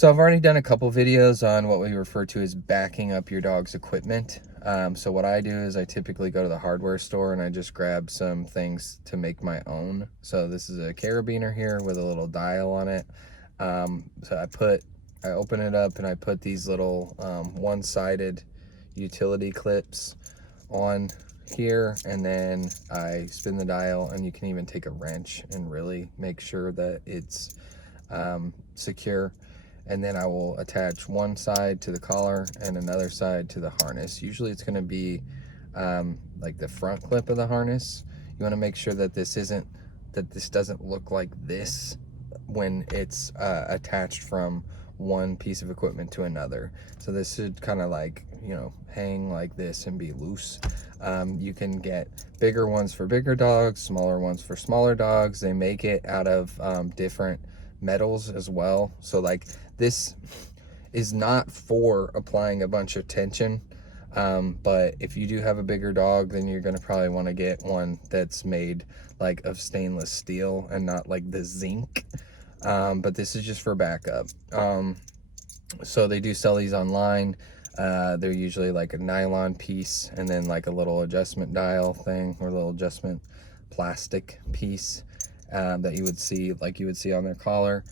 So I've already done a couple videos on what we refer to as backing up your dog's equipment. So what I do is I typically go to the hardware store and I just grab some things to make my own. So this is a carabiner here with a little dial on it. So I open it up and I put these little one-sided utility clips on here, and then I spin the dial, and you can even take a wrench and really make sure that it's secure. And then I will attach one side to the collar and another side to the harness. Usually it's going to be like the front clip of the harness. You want to make sure that this doesn't look like this when it's attached from one piece of equipment to another. So this should kind of like, you know, hang like this and be loose. You can get bigger ones for bigger dogs, smaller ones for smaller dogs. They make it out of different metals as well. So like, this is not for applying a bunch of tension, but if you do have a bigger dog, then you're going to probably want to get one that's made like of stainless steel and not like the zinc. But this is just for backup. So they do sell these online. They're usually like a nylon piece and then like a little adjustment dial thing, or a little adjustment plastic piece that you would see on their collar.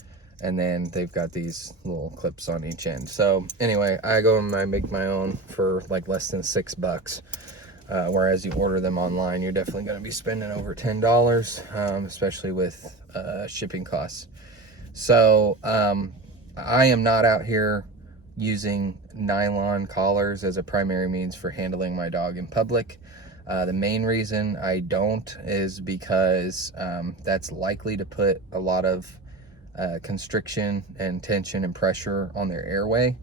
And then they've got these little clips on each end. So anyway, I go and I make my own for like less than $6. Whereas you order them online, you're definitely going to be spending over $10, especially with shipping costs. So I am not out here using nylon collars as a primary means for handling my dog in public. The main reason I don't is because that's likely to put a lot of constriction and tension and pressure on their airway.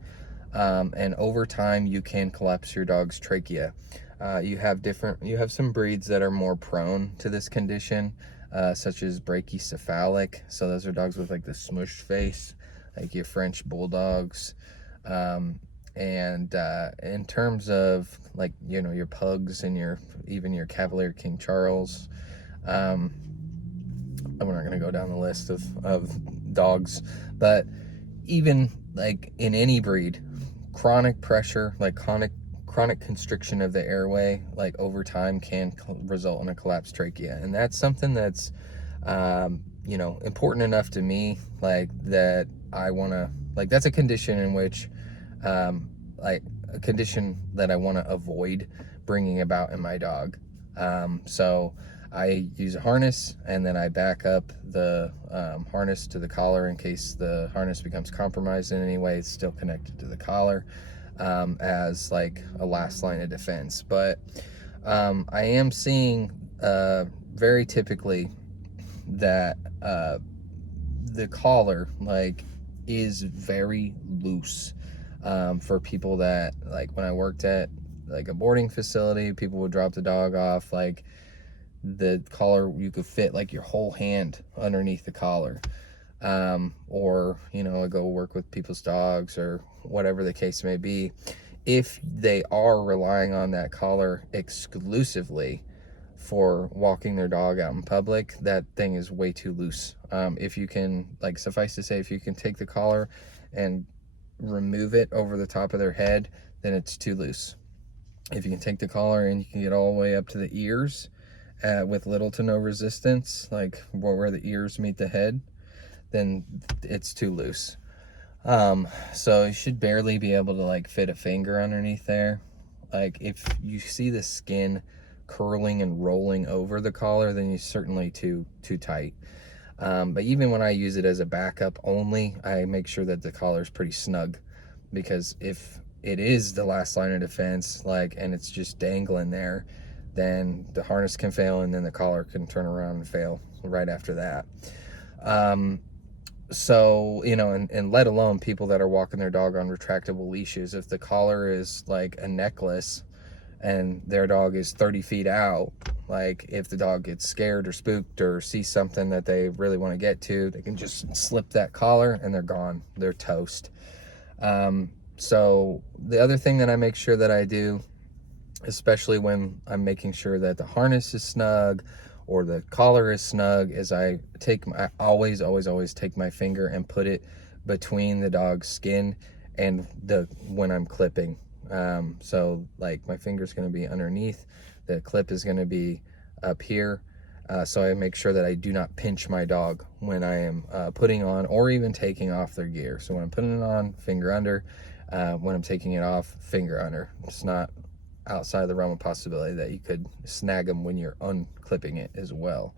And over time, you can collapse your dog's trachea. You have some breeds that are more prone to this condition, such as brachycephalic. So those are dogs with like the smushed face, like your French bulldogs. And in terms of like, you know, your pugs and even your Cavalier King Charles, we're not going to go down the list of dogs, but even like in any breed, chronic pressure, like chronic constriction of the airway, like over time, can result in a collapsed trachea. And that's something that's you know, important enough to me, like that I want to, like, that's a condition in which like a condition that I want to avoid bringing about in my dog. So I use a harness, and then I back up the harness to the collar in case the harness becomes compromised in any way. It's still connected to the collar as like a last line of defense. But I am seeing very typically that the collar like is very loose for people that, like, when I worked at like a boarding facility, people would drop the dog off, like the collar, you could fit like your whole hand underneath the collar. Or, you know, I go work with people's dogs or whatever the case may be. If they are relying on that collar exclusively for walking their dog out in public, that thing is way too loose. If you can, like, suffice to say, if you can take the collar and remove it over the top of their head, then it's too loose. If you can take the collar and you can get all the way up to the ears with little to no resistance, like where the ears meet the head, then it's too loose. So you should barely be able to like fit a finger underneath there. Like if you see the skin curling and rolling over the collar, then you're certainly too tight. But even when I use it as a backup only, I make sure that the collar is pretty snug, because if it is the last line of defense, like, and it's just dangling there, then the harness can fail, and then the collar can turn around and fail right after that. So, you know, and let alone people that are walking their dog on retractable leashes. If the collar is like a necklace and their dog is 30 feet out, like if the dog gets scared or spooked or sees something that they really want to get to, they can just slip that collar and they're gone. They're toast. So the other thing that I make sure that I do, especially when I'm making sure that the harness is snug or the collar is snug, is I always take my finger and put it between the dog's skin and when I'm clipping. So like my finger's going to be underneath, the clip is going to be up here. So I make sure that I do not pinch my dog when I am putting on or even taking off their gear. So when I'm putting it on, finger under. When I'm taking it off, finger under. It's not outside the realm of possibility that you could snag them when you're unclipping it as well.